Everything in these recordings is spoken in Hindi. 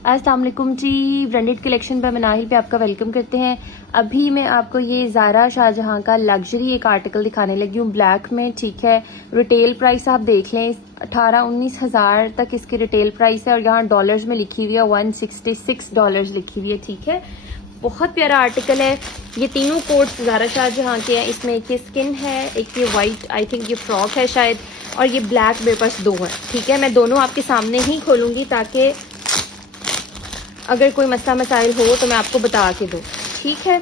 अस्सलाम वालेकुम जी। ब्रांडेड कलेक्शन पर मनाहिल पे आपका वेलकम करते हैं। अभी मैं आपको ये ज़ारा शाहजहां का लग्जरी एक आर्टिकल दिखाने लगी हूँ ब्लैक में। ठीक है, रिटेल प्राइस आप देख लें 18-19 हज़ार तक इसकी रिटेल प्राइस है और यहाँ डॉलर्स में लिखी हुई है $166 लिखी हुई है। ठीक है, बहुत प्यारा आर्टिकल है। ये तीनों कोट्स ज़ारा शाहजहां के हैं। इसमें एक ये स्किन है, एक ये वाइट आई थिंक ये फ्रॉक है शायद, और ये ब्लैक मेरे पास दो है। ठीक है, मैं दोनों आपके सामने ही खोलूंगी ताकि अगर कोई मसला मसाइल हो तो मैं आपको बता के दूँ। ठीक है,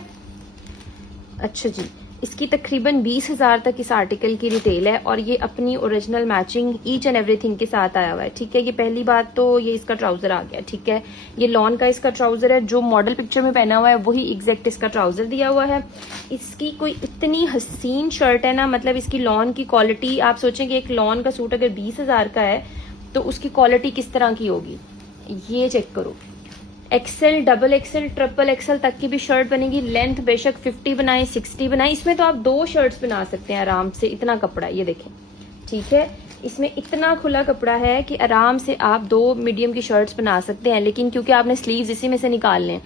अच्छा जी, इसकी तकरीबन 20,000 तक इस आर्टिकल की रिटेल है और ये अपनी original matching each and everything के साथ आया हुआ है। ठीक है, ये पहली बात तो ये इसका ट्राउजर आ गया। ठीक है, ये लॉन का इसका ट्राउजर है, जो मॉडल पिक्चर में पहना हुआ है वही एग्जैक्ट इसका ट्राउजर दिया हुआ है। इसकी कोई इतनी हसीन शर्ट है ना, मतलब इसकी लॉन की क्वालिटी, आप सोचें कि एक लॉन का सूट अगर 20,000 का है तो उसकी क्वालिटी किस तरह की होगी। ये चेक करो, XL, double XL, triple XL तक की भी शर्ट बनेगी। लेंथ बेशक 50 बनाए 60 बनाए, इसमें तो आप 2 शर्ट्स बना सकते हैं आराम से, इतना कपड़ा है ये देखें। ठीक है, इसमें इतना खुला कपड़ा है कि आराम से आप 2 मीडियम की शर्ट्स बना सकते हैं। लेकिन क्योंकि आपने स्लीव्स इसी में से निकालने हैं,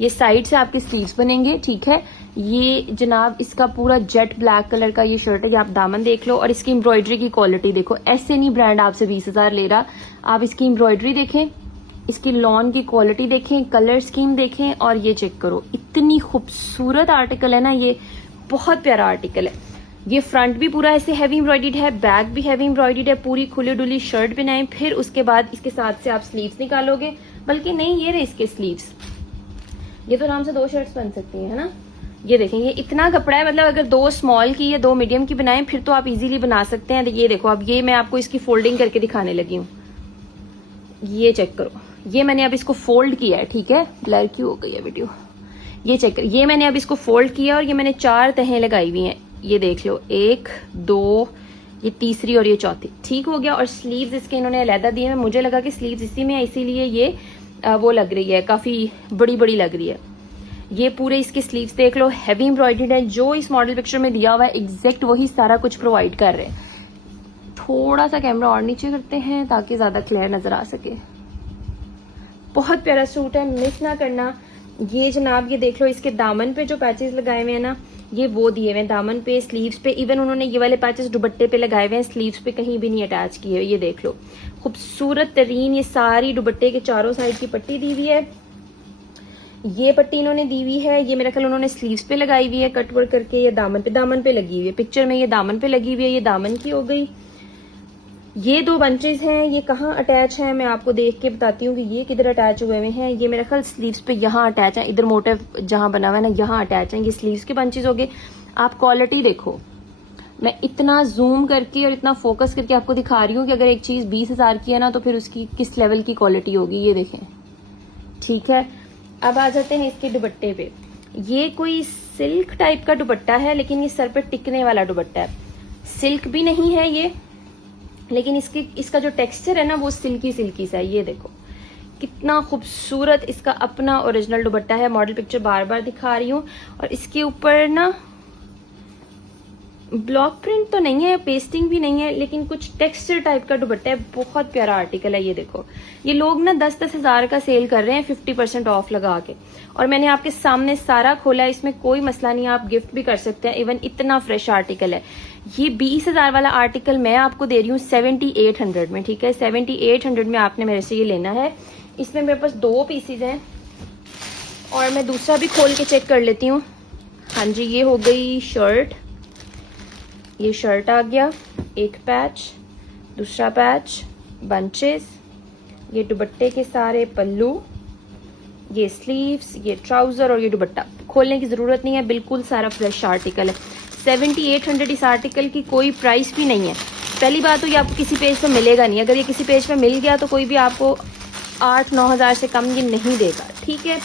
ये साइड से आपके स्लीव्स बनेंगे। ठीक है, ये जनाब इसका पूरा जेट ब्लैक कलर का ये शर्ट है। ये आप दामन देख लो और इसकी एम्ब्रॉयडरी की क्वालिटी देखो। ऐसे नहीं ब्रांड आपसे 20,000 ले रहा। आप इसकी एम्ब्रॉयडरी देखें, इसकी लॉन की क्वालिटी देखें, कलर स्कीम देखें और ये चेक करो, इतनी खूबसूरत आर्टिकल है ना ये, बहुत प्यारा आर्टिकल है। ये फ्रंट भी पूरा ऐसे हैवी एम्ब्रॉयडर्ड है, बैक भी हैवी एम्ब्रॉयडर्ड है, पूरी खुली डुली शर्ट बनाएं। फिर उसके बाद इसके साथ से आप स्लीव्स निकालोगे, बल्कि नहीं ये रहे इसके स्लीव्स, ये तो आराम से 2 शर्ट्स बन सकती है ना। ये देखें, ये इतना कपड़ा है, मतलब अगर 2 स्मॉल की या 2 मीडियम की बनाएं फिर तो आप इजीली बना सकते हैं। ये देखो, अब ये मैं आपको इसकी फोल्डिंग करके दिखाने लगी हूँ। ये चेक करो, ये मैंने अब इसको फोल्ड किया है। ठीक है, ब्लर क्यों हो गई है वीडियो, ये चेक कर, ये मैंने अब इसको फोल्ड किया और ये मैंने 4 तहें लगाई हुई हैं। ये देख लो, 1 2, ये तीसरी और ये चौथी। ठीक हो गया। और स्लीव्स इसके इन्होंने अलहदा दिए हैं। मुझे लगा कि स्लीव्स इसी में है, इसीलिए ये वो लग रही है, काफी बड़ी बड़ी लग रही है। ये पूरे इसके स्लीव्स देख लो, हैवी एम्ब्रॉयडर्ड है। जो इस मॉडल पिक्चर में दिया हुआ है एग्जैक्ट वही सारा कुछ प्रोवाइड कर रहे हैं। थोड़ा सा कैमरा और नीचे करते हैं ताकि ज्यादा क्लियर नजर आ सके। बहुत प्यारा सूट है, मिस ना करना। ये जनाब ये देख लो, इसके दामन पे जो पैचेस लगाए हुए हैं ना, ये वो दिए हुए हैं दामन पे, स्लीव्स पे। इवन उन्होंने ये वाले पैचेस दुपट्टे पे लगाए हुए हैं, स्लीव्स पे कहीं भी नहीं अटैच किए हुए। ये देख लो, खूबसूरत तरीन ये सारी दुपट्टे के चारों साइड की पट्टी दी हुई है। ये पट्टी इन्होंने दी हुई है, ये मेरा ख्याल उन्होंने स्लीव्स पे लगाई हुई है कटवर्क करके। ये दामन पे लगी हुई है, पिक्चर में ये दामन पे लगी हुई है। ये दामन की हो गई। ये 2 बंचेस हैं, ये कहाँ अटैच हैं मैं आपको देख के बताती हूँ कि ये किधर अटैच हुए हुए हैं। ये मेरा ख्याल स्लीव्स पे यहाँ अटैच है, इधर मोटिव जहाँ बना हुआ है ना यहाँ अटैच है। ये स्लीव्स के बंचेस हो गए। आप क्वालिटी देखो, मैं इतना जूम करके और इतना फोकस करके आपको दिखा रही हूँ कि अगर एक चीज 20,000 की है ना तो फिर उसकी किस लेवल की क्वालिटी होगी, ये देखें। ठीक है, अब आ जाते हैं इसके दुपट्टे पे। ये कोई सिल्क टाइप का दुपट्टा है, लेकिन ये सर पे टिकने वाला दुपट्टा है। सिल्क भी नहीं है ये, लेकिन इसका जो टेक्सचर है ना वो सिल्की सिल्की सा है। ये देखो कितना खूबसूरत इसका अपना ओरिजिनल दुपट्टा है। मॉडल पिक्चर बार बार दिखा रही हूँ। और इसके ऊपर ना ब्लॉक प्रिंट तो नहीं है, पेस्टिंग भी नहीं है, लेकिन कुछ टेक्सचर टाइप का दुपट्टा है। बहुत प्यारा आर्टिकल है। ये देखो, ये लोग ना 10-10 हज़ार का सेल कर रहे हैं 50% ऑफ लगा के, और मैंने आपके सामने सारा खोला है। इसमें कोई मसला नहीं है, आप गिफ्ट भी कर सकते हैं। इवन इतना फ्रेश आर्टिकल है। ये 20,000 वाला आर्टिकल मैं आपको दे रही हूँ 7800 में। ठीक है, 7800 में आपने मेरे से ये लेना है। इसमें मेरे पास 2 पीसीज हैं और मैं दूसरा भी खोल के चेक कर लेती हूँ। हाँ जी, ये हो गई शर्ट, ये शर्ट आ गया, एक पैच, दूसरा पैच, बंचेस, ये दुपट्टे के सारे पल्लू, ये स्लीव्स, ये ट्राउजर और ये दुपट्टा। खोलने की जरूरत नहीं है, बिल्कुल सारा फ्रेश आर्टिकल है। 7800 इस आर्टिकल की कोई प्राइस भी नहीं है। पहली बात तो ये आपको किसी पेज पे मिलेगा नहीं, अगर ये किसी पेज पे मिल गया तो कोई भी आपको 8-9 हज़ार से कम ये नहीं देगा। ठीक है,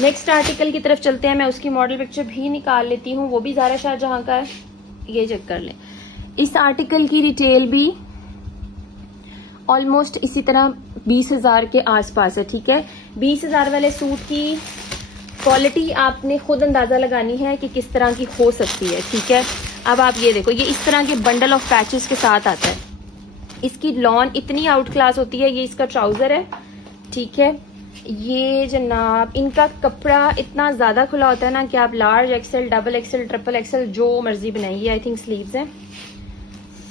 नेक्स्ट आर्टिकल की तरफ चलते हैं। मैं उसकी मॉडल पिक्चर भी निकाल लेती हूँ, वो भी ज़ारा शाहजहां का है। ये चेक कर लें, इस आर्टिकल की रिटेल भी ऑलमोस्ट इसी तरह 20,000 के आसपास है। ठीक है, 20,000 वाले सूट की क्वालिटी आपने खुद अंदाजा लगानी है कि किस तरह की हो सकती है। ठीक है, अब आप ये देखो, ये इस तरह के बंडल ऑफ पैचेस के साथ आता है। इसकी लॉन इतनी आउट क्लास होती है। ये इसका ट्राउजर है। ठीक है, ये जनाब इनका कपड़ा इतना ज़्यादा खुला होता है ना कि आप large XL, double XL, triple Excel जो मर्जी बनाइए। आई थिंक स्लीव्स है,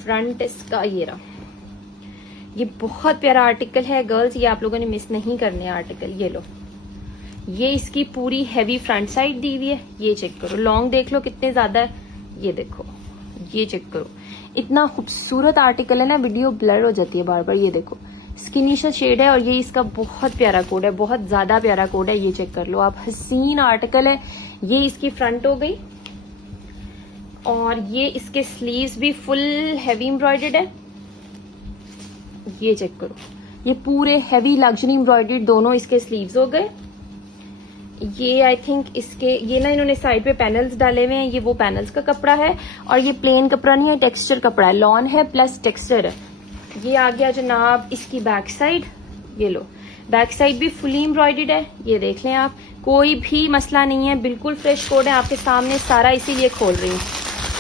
फ्रंट इसका ये रहा। ये बहुत प्यारा आर्टिकल है गर्ल्स, ये आप लोगों ने मिस नहीं करने आर्टिकल। ये लो, ये इसकी पूरी हैवी फ्रंट साइड दी हुई है। ये चेक करो, लॉन्ग देख लो कितने ज्यादा है। ये देखो, ये चेक करो, इतना खूबसूरत आर्टिकल है ना, वीडियो ब्लर हो जाती है बार बार। ये देखो स्किनी सा शेड है और ये इसका बहुत प्यारा कोड है, बहुत ज्यादा प्यारा कोड है। ये चेक कर लो आप, हसीन आर्टिकल है। ये इसकी फ्रंट हो गई और ये इसके स्लीव्स भी फुल हैवी एम्ब्रॉयडर्ड है। ये चेक करो, ये पूरे हैवी लग्जरी एम्ब्रॉयडर्ड दोनों इसके स्लीव्स हो गए। ये आई थिंक इसके ये ना इन्होंने साइड पे पैनल्स डाले हुए हैं, ये वो पैनल्स का कपड़ा है और ये प्लेन कपड़ा नहीं है, टेक्सचर कपड़ा है, लॉन है प्लस टेक्सचर है। ये आ गया जनाब इसकी बैक साइड। ये लो, बैक साइड भी फुली एम्ब्रॉयडर्ड है। ये देख लें आप, कोई भी मसला नहीं है, बिल्कुल फ्रेश कोड है आपके सामने सारा, इसीलिए खोल रही हूँ।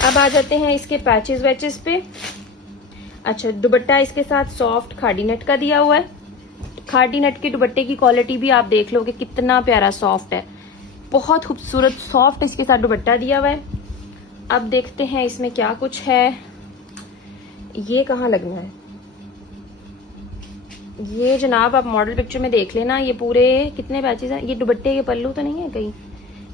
अब आ जाते हैं इसके पैचेस वैचेस पे। अच्छा, दुपट्टा इसके साथ सॉफ्ट खाड़ी नेट का दिया हुआ है। खाड़ी नेट के दुपट्टे की क्वालिटी भी आप देख लो कि कितना प्यारा सॉफ्ट है, बहुत खूबसूरत सॉफ्ट इसके साथ दुपट्टा दिया हुआ है। अब देखते हैं इसमें क्या कुछ है। ये कहाँ लगना है, ये जनाब आप मॉडल पिक्चर में देख लेना। ये पूरे कितने पैचेस हैं। ये दुपट्टे के पल्लू तो नहीं है कहीं,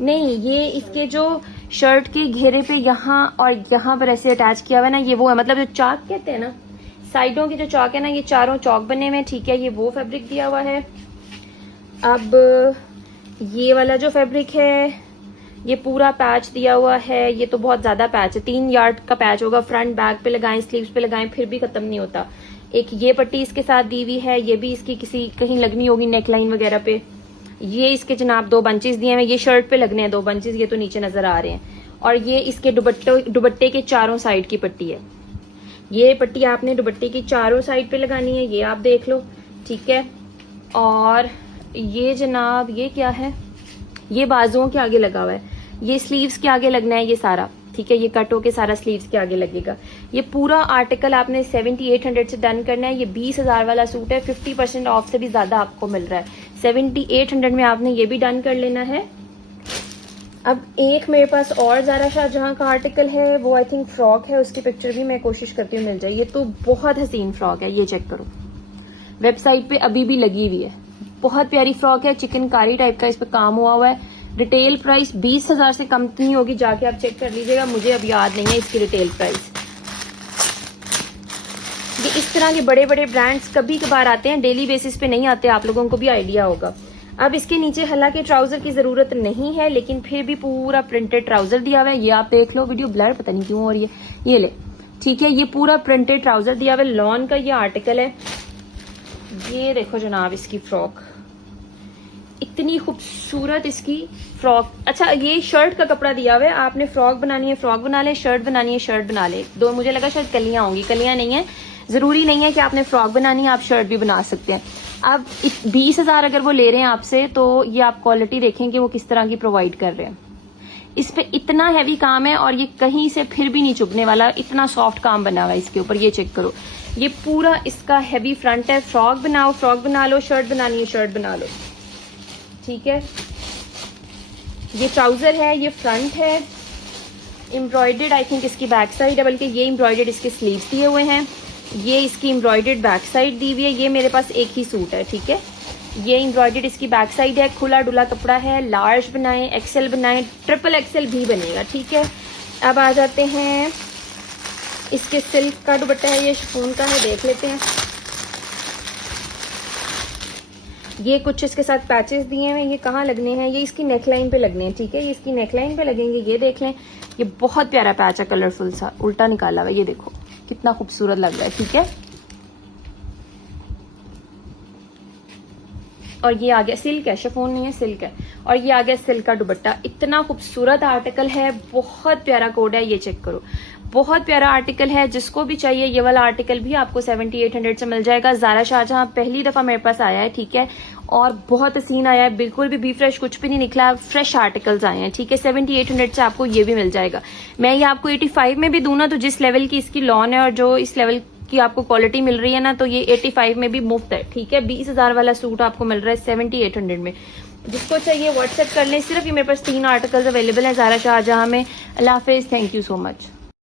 नहीं, ये इसके जो शर्ट के घेरे पे यहाँ और यहाँ पर ऐसे अटैच किया हुआ है ना, ये वो है, मतलब जो चाक कहते हैं ना, साइडों की जो चौक है ना, ये चारों चौक बने हुए हैं, ठीक है। ये वो फैब्रिक दिया हुआ है। अब ये वाला जो फैब्रिक है, ये पूरा पैच दिया हुआ है। ये तो बहुत ज्यादा पैच है, 3 यार्ड का पैच होगा। फ्रंट बैक पे लगाएं, स्लीव्स पे लगाएं, फिर भी खत्म नहीं होता। एक ये पट्टी इसके साथ दी हुई है, ये भी इसकी किसी कहीं लगनी होगी नेकलाइन वगैरह पे। ये इसके जनाब 2 बंचेस दिए हुए, ये शर्ट पे लगने हैं 2 बंचेस, ये तो नीचे नजर आ रहे हैं। और ये इसके दुपट्टे के चारों साइड की पट्टी है। ये पट्टी आपने दुपट्टे की चारों साइड पे लगानी है, ये आप देख लो, ठीक है। और ये जनाब ये क्या है, ये बाजुओं के आगे लगा हुआ है, ये स्लीव्स के आगे लगना है ये सारा, ठीक है। ये कट होके सारा स्लीव्स के आगे लगेगा। ये पूरा आर्टिकल आपने 7800 से डन करना है। ये 20,000 वाला सूट है, 50% ऑफ से भी ज्यादा आपको मिल रहा है। 7800 में आपने ये भी डन कर लेना है। अब एक मेरे पास और ज़ारा शाहजहां का आर्टिकल है, वो आई थिंक फ्रॉक है, उसकी पिक्चर भी मैं कोशिश करती हूँ मिल जाए। ये तो बहुत हसीन फ्रॉक है, ये चेक करो, वेबसाइट पे अभी भी लगी हुई है, बहुत प्यारी फ्रॉक है, चिकनकारी टाइप का इस पे काम हुआ हुआ है। रिटेल प्राइस 20,000 से कम नहीं होगी, जाके आप चेक कर लीजिएगा, मुझे अब याद नहीं है इसकी रिटेल प्राइस। ये इस तरह के बड़े बड़े ब्रांड्स कभी कभार आते हैं, डेली बेसिस पे नहीं आते, आप लोगों को भी आइडिया होगा। अब इसके नीचे हालांकि ट्राउजर की जरूरत नहीं है, लेकिन फिर भी पूरा प्रिंटेड ट्राउजर दिया हुआ है। ये आप देख लो, वीडियो ब्लर पता नहीं क्यों हो रही है, ये ले, ठीक है। ये पूरा प्रिंटेड ट्राउजर दिया हुआ है, लॉन का ये आर्टिकल है। ये देखो जनाब इसकी फ्रॉक, इतनी खूबसूरत इसकी फ्रॉक। अच्छा, ये शर्ट का कपड़ा दिया हुआ है, आपने फ्रॉक बनानी है फ्रॉक बना ले, शर्ट बनानी है शर्ट बना ले। दो मुझे लगा शायद कलियां होंगी, कलियां नहीं है, जरूरी नहीं है कि आपने फ्रॉक बनानी है, आप शर्ट भी बना सकते हैं। अब 20,000 अगर वो ले रहे हैं आपसे, तो ये आप क्वालिटी देखें कि वो किस तरह की प्रोवाइड कर रहे हैं। इस पे इतना हैवी काम है और ये कहीं से फिर भी नहीं चुभने वाला, इतना सॉफ्ट काम बना हुआ है इसके ऊपर। ये चेक करो, ये पूरा इसका हैवी फ्रंट है। फ्रॉक बनाओ फ्रॉक बना लो, शर्ट बनानी है शर्ट बना लो, ठीक है। ये ट्राउजर है, ये फ्रंट है, एम्ब्रॉयडर्ड आई थिंक इसकी बैक साइड है, बल्कि ये एम्ब्रॉयडर्ड इसके स्लीव्स दिए हुए हैं। ये इसकी एम्ब्रॉयडर्ड बैक साइड दी हुई है। ये मेरे पास एक ही सूट है, ठीक है। ये एम्ब्रॉयडर्ड इसकी बैक साइड है, खुला डुला कपड़ा है। लार्ज बनाएं, एक्सेल बनाएं, ट्रिपल एक्सेल भी बनेगा, ठीक है। अब आ जाते हैं, इसके सिल्क का दुपट्टा है, ये शिफॉन का है, देख लेते हैं। ये कुछ इसके साथ पैचेस दिए हैं, ये कहाँ लगने हैं, ये इसकी नेकलाइन पे लगने हैं, ठीक है। ये इसकी नेकलाइन पे लगेंगे, ये देख लें। ये बहुत प्यारा पैच है, कलरफुल सा, उल्टा निकाला हुआ है, ये देखो कितना खूबसूरत लग रहा है, ठीक है। और ये आ गया, सिल्क है, शिफॉन नहीं है, सिल्क है। और ये आ गया सिल्क का दुपट्टा, इतना खूबसूरत आर्टिकल है, बहुत प्यारा कोड है, ये चेक करो, बहुत प्यारा आर्टिकल है। जिसको भी चाहिए ये वाला आर्टिकल भी आपको 7800 से मिल जाएगा। ज़ारा शाहजहां पहली दफा मेरे पास आया है, ठीक है, और बहुत हसीन आया है, बिल्कुल भी फ्रेश कुछ भी नहीं निकला, फ्रेश आर्टिकल्स आए हैं, ठीक है। 7800 से आपको ये भी मिल जाएगा। मैं ये आपको 85 में भी दूं ना, तो जिस लेवल की इसकी लॉन है और जो इस लेवल की आपको क्वालिटी मिल रही है ना, तो ये 85 में भी मुफ्त है, ठीक है। 20,000 वाला सूट आपको मिल रहा है 7800 में। जिसको चाहिए व्हाट्सएप कर लें। सिर्फ ये मेरे पास 3 आर्टिकल्स अवेलेबल हैं ज़ारा शाहजहां में। अल्लाह हाफिज़, थैंक यू सो मच।